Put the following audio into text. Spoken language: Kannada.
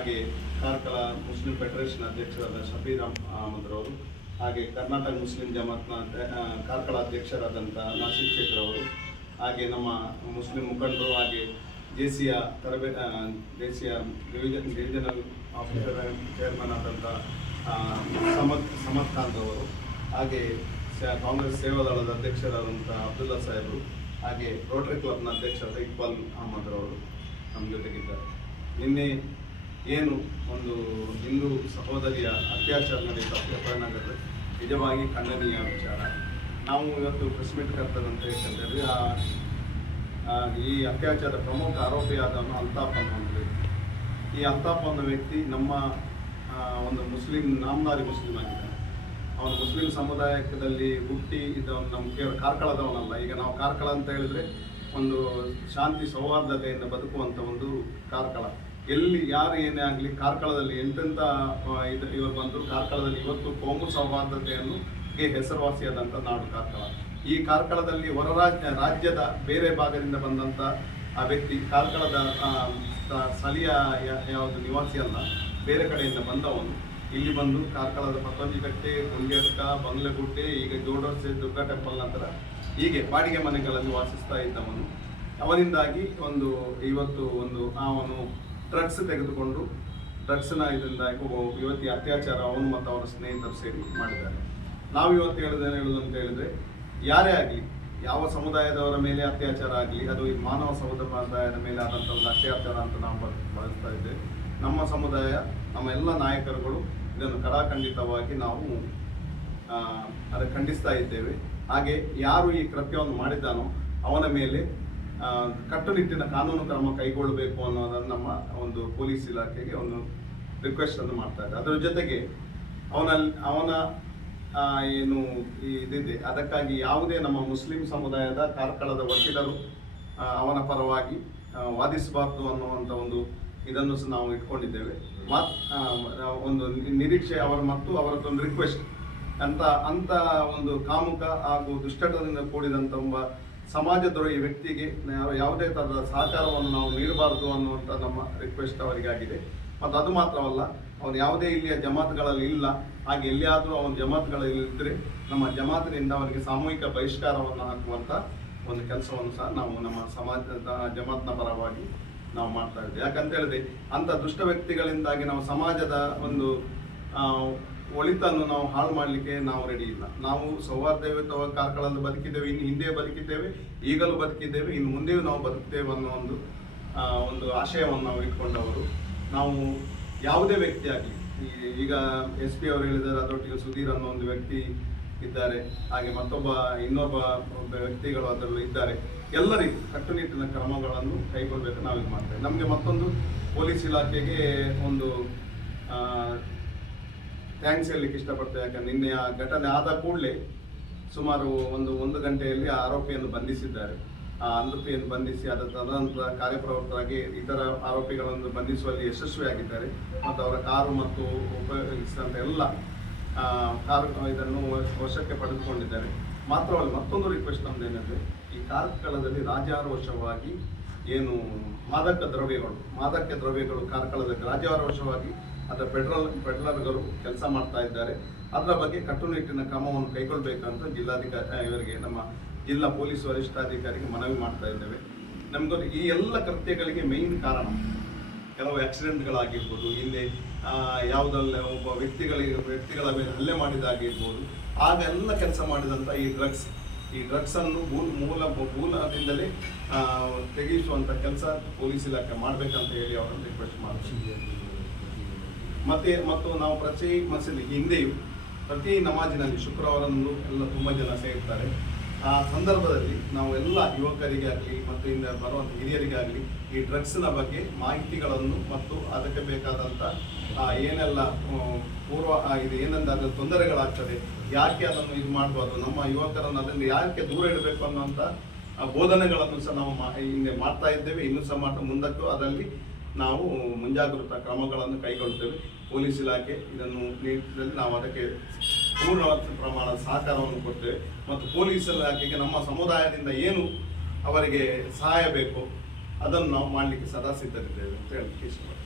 ಹಾಗೆ ಕಾರ್ಕಳ ಮುಸ್ಲಿಂ ಫೆಡರೇಷನ್ ಅಧ್ಯಕ್ಷರಾದ ಶಬೀರ್ ಅಹಮದ್ ರವರು ಹಾಗೆ ಕರ್ನಾಟಕ ಮುಸ್ಲಿಂ ಜಮಾತ್ನ ಕಾರ್ಕಳ ಅಧ್ಯಕ್ಷರಾದಂಥ ನಾಸಿರ್ ಶೇಖರ್ ಅವರು ಹಾಗೆ ನಮ್ಮ ಮುಸ್ಲಿಂ ಮುಖಂಡರು ಹಾಗೆ ದೇಸಿಯ ತರಬೇ ದೇಸಿಯ ಡಿವಿಜನ್ ಡಿವಿಜನಲ್ ಆಫೀಸರ್ ಚೇರ್ಮನ್ ಆದಂಥ ಸಮತ್ ಸಮತ್ ಖಾನ್ ಅವರು ಹಾಗೆ ಕಾಂಗ್ರೆಸ್ ಸೇವಾದಳದ ಅಧ್ಯಕ್ಷರಾದಂಥ ಅಬ್ದುಲ್ಲಾ ಸಾಹೇಬರು ಹಾಗೆ ರೋಟರಿ ಕ್ಲಬ್ನ ಅಧ್ಯಕ್ಷರಾದ ಇಕ್ಬಾಲ್ ಅಹಮದ್ರವರು ನಮ್ಮ ಜೊತೆಗಿದ್ದಾರೆ. ನಿನ್ನೆ ಏನು ಒಂದು ಹಿಂದೂ ಸಹೋದರಿಯ ಅತ್ಯಾಚಾರ ನಡೆಯಿತು ಅಪ್ಪನಗರದ ನಿಜವಾಗಿ ಖಂಡನೀಯ ವಿಚಾರ. ನಾವು ಇವತ್ತು ಪ್ರೆಸ್ ಮೀಟ್ ಕರ್ತದಂತ ಹೇಳ್ತಂದ್ರೆ ಆ ಈ ಅತ್ಯಾಚಾರದ ಪ್ರಮುಖ ಆರೋಪಿಯಾದವನು ಅಲ್ತಾಫ್ ವ್ಯಕ್ತಿ. ಈ ಅಲ್ತಾಫ್ ಅನ್ನೋ ವ್ಯಕ್ತಿ ನಮ್ಮ ಒಂದು ಮುಸ್ಲಿಂ ನಾಮದಾರಿ ಮುಸ್ಲಿಂ ಆಗಿದ್ದಾನೆ. ಅವನು ಮುಸ್ಲಿಂ ಸಮುದಾಯದಲ್ಲಿ ಹುಟ್ಟಿ ಇದವನು ನಮ್ಮ ಕೇವಲ ಕಾರ್ಕಳದವನಲ್ಲ. ಈಗ ನಾವು ಕಾರ್ಕಳ ಅಂತ ಹೇಳಿದ್ರೆ ಒಂದು ಶಾಂತಿ ಸೌಹಾರ್ದತೆಯಿಂದ ಬದುಕುವಂಥ ಒಂದು ಕಾರ್ಕಳ. ಎಲ್ಲಿ, ಯಾರು ಏನೇ ಆಗಲಿ, ಕಾರ್ಕಳದಲ್ಲಿ ಎಂತೆಂಥ ಇದು ಇವರು ಬಂದರು, ಕಾರ್ಕಳದಲ್ಲಿ ಇವತ್ತು ಕೋಮು ಸೌಹಾರ್ದತೆಯನ್ನು ಹೆಸರುವಾಸಿಯಾದಂಥ ನಾಡು ಕಾರ್ಕಳ. ಈ ಕಾರ್ಕಳದಲ್ಲಿ ಹೊರ ರಾಜ್ಯ ರಾಜ್ಯದ ಬೇರೆ ಭಾಗದಿಂದ ಬಂದಂಥ ಆ ವ್ಯಕ್ತಿ, ಕಾರ್ಕಳದ ಸ್ಥಳೀಯ ಯಾವುದು ನಿವಾಸಿ ಅಲ್ಲ, ಬೇರೆ ಕಡೆಯಿಂದ ಬಂದವನು. ಇಲ್ಲಿ ಬಂದು ಕಾರ್ಕಳದ ಪತಂಜಿಕಟ್ಟೆ ಗುಂಡ್ಯಡ್ಕ ಬಂಗ್ಲೆಗುಡ್ಡೆ, ಈಗ ಜೋಡರ್ಸೆ, ದುರ್ಗಾ ಟೆಂಪಲ್ ನಂತರ ಹೀಗೆ ಬಾಡಿಗೆ ಮನೆಗಳಲ್ಲಿ ವಾಸಿಸ್ತಾ ಇದ್ದವನು. ಅವನಿಂದಾಗಿ ಒಂದು, ಇವತ್ತು ಒಂದು ಅವನು ಡ್ರಗ್ಸ್ ತೆಗೆದುಕೊಂಡು ಡ್ರಗ್ಸ್ನ ಇದರಿಂದಾಗಿ ಒಬ್ಬ ಅತ್ಯಾಚಾರ, ಅವನು ಮತ್ತು ಅವರ ಸ್ನೇಹಿತರು ಸೇರಿ ಮಾಡಿದ್ದಾರೆ. ನಾವು ಇವತ್ತು ಹೇಳೋದೇನು ಹೇಳೋದು ಅಂತ ಹೇಳಿದ್ರೆ, ಯಾರೇ ಆಗಲಿ, ಯಾವ ಸಮುದಾಯದವರ ಮೇಲೆ ಅತ್ಯಾಚಾರ ಆಗಲಿ, ಅದು ಈ ಮಾನವ ಸಮುದಾಯದ ಮೇಲೆ ಆದಂಥ ಒಂದು ಅತ್ಯಾಚಾರ ಅಂತ ನಾವು ಬಳಸ್ತಾ ಇದ್ದೇವೆ. ನಮ್ಮ ಸಮುದಾಯ, ನಮ್ಮ ಎಲ್ಲ ನಾಯಕರುಗಳು ಇದನ್ನು ಕಡಾಖಂಡಿತವಾಗಿ ನಾವು ಅದಕ್ಕೆ ಅದು ಖಂಡಿಸ್ತಾ ಇದ್ದೇವೆ. ಹಾಗೆ ಯಾರು ಈ ಕೃತ್ಯವನ್ನು ಮಾಡಿದ್ದಾನೋ ಅವನ ಮೇಲೆ ಕಟ್ಟುನಿಟ್ಟಿನ ಕಾನೂನು ಕ್ರಮ ಕೈಗೊಳ್ಳಬೇಕು ಅನ್ನೋದನ್ನು ನಮ್ಮ ಒಂದು ಪೊಲೀಸ್ ಇಲಾಖೆಗೆ ಒಂದು ರಿಕ್ವೆಸ್ಟ್ ಅನ್ನು ಮಾಡ್ತಾ ಇದ್ದಾರೆ. ಅದರ ಜೊತೆಗೆ ಅವನಲ್ಲಿ ಅವನ ಏನು ಇದಿದೆ, ಅದಕ್ಕಾಗಿ ಯಾವುದೇ ನಮ್ಮ ಮುಸ್ಲಿಂ ಸಮುದಾಯದ ಕಾರ್ಕಳದ ವಕೀಲರು ಅವನ ಪರವಾಗಿ ವಾದಿಸಬಾರ್ದು ಅನ್ನುವಂಥ ಒಂದು ಇದನ್ನು ಸಹ ನಾವು ಇಟ್ಕೊಂಡಿದ್ದೇವೆ. ಮತ್ ಒಂದು ನಿರೀಕ್ಷೆ ಅವರ ಮತ್ತು ಅವರದ್ದೊಂದು ರಿಕ್ವೆಸ್ಟ್ ಅಂತ ಅಂತ ಒಂದು ಕಾಮುಕ ಹಾಗೂ ದುಷ್ಟಟದಿಂದ ಕೂಡಿದಂಥ ಸಮಾಜದ್ರೋಹಿ ವ್ಯಕ್ತಿಗೆ ಯಾವುದೇ ಥರದ ಸಹಕಾರವನ್ನು ನಾವು ನೀಡಬಾರದು ಅನ್ನುವಂಥ ನಮ್ಮ ರಿಕ್ವೆಸ್ಟ್ ಅವರಿಗಾಗಿದೆ. ಮತ್ತು ಅದು ಮಾತ್ರವಲ್ಲ ಅವನು ಯಾವುದೇ ಇಲ್ಲಿಯ ಜಮಾತ್ಗಳಲ್ಲಿ ಇಲ್ಲ, ಹಾಗೆ ಎಲ್ಲಿಯಾದರೂ ಅವನ ಜಮಾತ್ಗಳಲ್ಲಿ ಇದ್ದರೆ ನಮ್ಮ ಜಮಾತಿನಿಂದ ಅವರಿಗೆ ಸಾಮೂಹಿಕ ಬಹಿಷ್ಕಾರವನ್ನು ಹಾಕುವಂಥ ಒಂದು ಕೆಲಸವನ್ನು ಸಹ ನಾವು ನಮ್ಮ ಸಮಾಜದ ಜಮಾತ್ನ ಪರವಾಗಿ ನಾವು ಮಾಡ್ತಾ ಇದ್ದೇವೆ. ಯಾಕಂತ ಹೇಳಿದ್ರೆ, ಅಂಥ ದುಷ್ಟ ವ್ಯಕ್ತಿಗಳಿಂದಾಗಿ ನಾವು ಸಮಾಜದ ಒಂದು ಒಳಿತನ್ನು ನಾವು ಹಾಳು ಮಾಡಲಿಕ್ಕೆ ನಾವು ರೆಡಿ ಇಲ್ಲ. ನಾವು ಸೌಹಾರ್ದಯುತವಾಗಿ ಕಾರ್ಕಳಲ್ಲಿ ಬದುಕಿದ್ದೇವೆ, ಇನ್ನು ಹಿಂದೆ ಬದುಕಿದ್ದೇವೆ, ಈಗಲೂ ಬದುಕಿದ್ದೇವೆ, ಇನ್ನು ಮುಂದೆಯೂ ನಾವು ಬದುಕ್ತೇವೆ ಅನ್ನೋ ಒಂದು ಒಂದು ಆಶಯವನ್ನು ನಾವು ಇಟ್ಕೊಂಡವರು. ನಾವು ಯಾವುದೇ ವ್ಯಕ್ತಿ ಆಗಲಿ ಈಗ ಎಸ್ ಪಿ ಅವರು ಹೇಳಿದ್ದಾರೆ, ಅದರೊಟ್ಟಿಗೆ ಸುಧೀರ್ ಅನ್ನೋ ಒಂದು ವ್ಯಕ್ತಿ ಇದ್ದಾರೆ, ಹಾಗೆ ಮತ್ತೊಬ್ಬ ಇನ್ನೊಬ್ಬ ವ್ಯಕ್ತಿಗಳು ಅದರಲ್ಲೂ ಇದ್ದಾರೆ. ಎಲ್ಲರಿಗೂ ಕಟ್ಟುನಿಟ್ಟಿನ ಕ್ರಮಗಳನ್ನು ಕೈಗೊಳ್ಳಬೇಕು ನಾವು ಮಾಡ್ತೇವೆ. ನಮಗೆ ಮತ್ತೊಂದು ಪೊಲೀಸ್ ಇಲಾಖೆಗೆ ಒಂದು ಥ್ಯಾಂಕ್ಸ್ ಹೇಳಲಿಕ್ಕೆ ಇಷ್ಟಪಡ್ತೇವೆ ಯಾಕಂದ್ರೆ ನಿನ್ನೆ ಆ ಘಟನೆ ಆದ ಕೂಡಲೇ ಸುಮಾರು ಒಂದು ಒಂದು ಗಂಟೆಯಲ್ಲಿ ಆರೋಪಿಯನ್ನು ಬಂಧಿಸಿದ್ದಾರೆ. ಆ ಆರೋಪಿಯನ್ನು ಬಂಧಿಸಿ ಅದರ ತದನಂತರ ಕಾರ್ಯಪ್ರವೃತ್ತರಾಗಿ ಇತರ ಆರೋಪಿಗಳನ್ನು ಬಂಧಿಸುವಲ್ಲಿ ಯಶಸ್ವಿಯಾಗಿದ್ದಾರೆ. ಮತ್ತು ಅವರ ಕಾರು ಮತ್ತು ಉಪಯೋಗಿಸಿದಂಥ ಎಲ್ಲ ಕಾರು ಇದನ್ನು ವಶಕ್ಕೆ ಪಡೆದುಕೊಂಡಿದ್ದಾರೆ. ಮಾತ್ರವಲ್ಲ, ಮತ್ತೊಂದು ರಿಕ್ವೆಸ್ಟ್ ನಮ್ದು ಏನಂದ್ರೆ, ಈ ಕಾರ್ಕಳದಲ್ಲಿ ರಾಜಾರೋಷವಾಗಿ ಏನು ಮಾದಕ ದ್ರವ್ಯಗಳು ಮಾದಕ ದ್ರವ್ಯಗಳು ಕಾರ್ಕಳದಲ್ಲಿ ರಾಜಾರೋಷವಾಗಿ ಅದರ ಪೆಟ್ರೋಲ್ ಪೆಟ್ರೋಲರ್ಗಳು ಕೆಲಸ ಮಾಡ್ತಾ ಇದ್ದಾರೆ. ಅದರ ಬಗ್ಗೆ ಕಟ್ಟುನಿಟ್ಟಿನ ಕ್ರಮವನ್ನು ಕೈಗೊಳ್ಳಬೇಕಂತ ಜಿಲ್ಲಾಧಿಕಾರಿ ಇವರಿಗೆ ನಮ್ಮ ಜಿಲ್ಲಾ ಪೊಲೀಸ್ ವರಿಷ್ಠಾಧಿಕಾರಿಗೆ ಮನವಿ ಮಾಡ್ತಾ ಇದ್ದೇವೆ. ನಮಗೊಂದು ಈ ಎಲ್ಲ ಕೃತ್ಯಗಳಿಗೆ ಮೇಯ್ನ್ ಕಾರಣ. ಕೆಲವು ಆಕ್ಸಿಡೆಂಟ್ಗಳಾಗಿರ್ಬೋದು ಇಲ್ಲಿ ಯಾವುದಲ್ಲ, ಒಬ್ಬ ವ್ಯಕ್ತಿಗಳಿಗೆ, ವ್ಯಕ್ತಿಗಳ ಮೇಲೆ ಹಲ್ಲೆ ಮಾಡಿದಾಗಿರ್ಬೋದು ಆಗೆಲ್ಲ ಕೆಲಸ ಮಾಡಿದಂಥ ಈ ಡ್ರಗ್ಸ್ ಈ ಡ್ರಗ್ಸನ್ನು ಮೂಲ ಮೂಲ, ಮೂಲದಿಂದಲೇ ತೆಗೆಯಿಸುವಂಥ ಕೆಲಸ ಪೊಲೀಸ್ ಇಲಾಖೆ ಮಾಡಬೇಕಂತ ಹೇಳಿ ಅವರನ್ನು ರಿಕ್ವೆಸ್ಟ್ ಮಾಡ್ತೀವಿ. ಮತ್ತೆ ಮತ್ತು ನಾವು ಪ್ರತಿ ಮಸೀದಿ ಹಿಂದೆಯೂ ಪ್ರತಿ ನಮಾಜಿನಲ್ಲಿ ಶುಕ್ರವಾರದಂದು ಎಲ್ಲ ತುಂಬ ಜನ ಸೇರ್ತಾರೆ. ಆ ಸಂದರ್ಭದಲ್ಲಿ ನಾವು ಎಲ್ಲ ಯುವಕರಿಗೆ ಆಗಲಿ ಮತ್ತು ಹಿಂದೆ ಬರುವಂಥ ಹಿರಿಯರಿಗಾಗಲಿ ಈ ಡ್ರಗ್ಸ್ನ ಬಗ್ಗೆ ಮಾಹಿತಿಗಳನ್ನು ಮತ್ತು ಅದಕ್ಕೆ ಬೇಕಾದಂಥ ಏನೆಲ್ಲ ಪೂರ್ವ ಆಗಿದೆ ಇದು ಏನಂದ ಅದರ ತೊಂದರೆಗಳಾಗ್ತದೆ, ಯಾಕೆ ಅದನ್ನು ಇದು ಮಾಡಬಾರ್ದು, ನಮ್ಮ ಯುವಕರನ್ನು ಅದನ್ನು ಯಾಕೆ ದೂರ ಇಡಬೇಕು ಅನ್ನೋಂಥ ಬೋಧನೆಗಳನ್ನು ಸಹ ನಾವು ಮಾ- ಹಿಂದೆ ಮಾಡ್ತಾ ಇದ್ದೇವೆ, ಇನ್ನೂ ಸಹ ಮಾಡ್ತಾ ಮುಂದಕ್ಕೂ ಅದರಲ್ಲಿ ನಾವು ಮುಂಜಾಗ್ರತಾ ಕ್ರಮಗಳನ್ನು ಕೈಗೊಳ್ಳುತ್ತೇವೆ ಪೊಲೀಸ್ ಇಲಾಖೆ ಇದನ್ನು ನೀಡಿದಲ್ಲಿ ನಾವು ಅದಕ್ಕೆ ಪೂರ್ಣ ಪ್ರಮಾಣದ ಸಹಕಾರವನ್ನು ಕೊಡ್ತೇವೆ. ಮತ್ತು ಪೊಲೀಸ್ ಇಲಾಖೆಗೆ ನಮ್ಮ ಸಮುದಾಯದಿಂದ ಏನು ಅವರಿಗೆ ಸಹಾಯ ಬೇಕು ಅದನ್ನು ನಾವು ಮಾಡಲಿಕ್ಕೆ ಸದಾ ಸಿದ್ಧರಿದ್ದೇವೆ ಅಂತ ಹೇಳಿ ಇಷ್ಟಪಡ್ತೇವೆ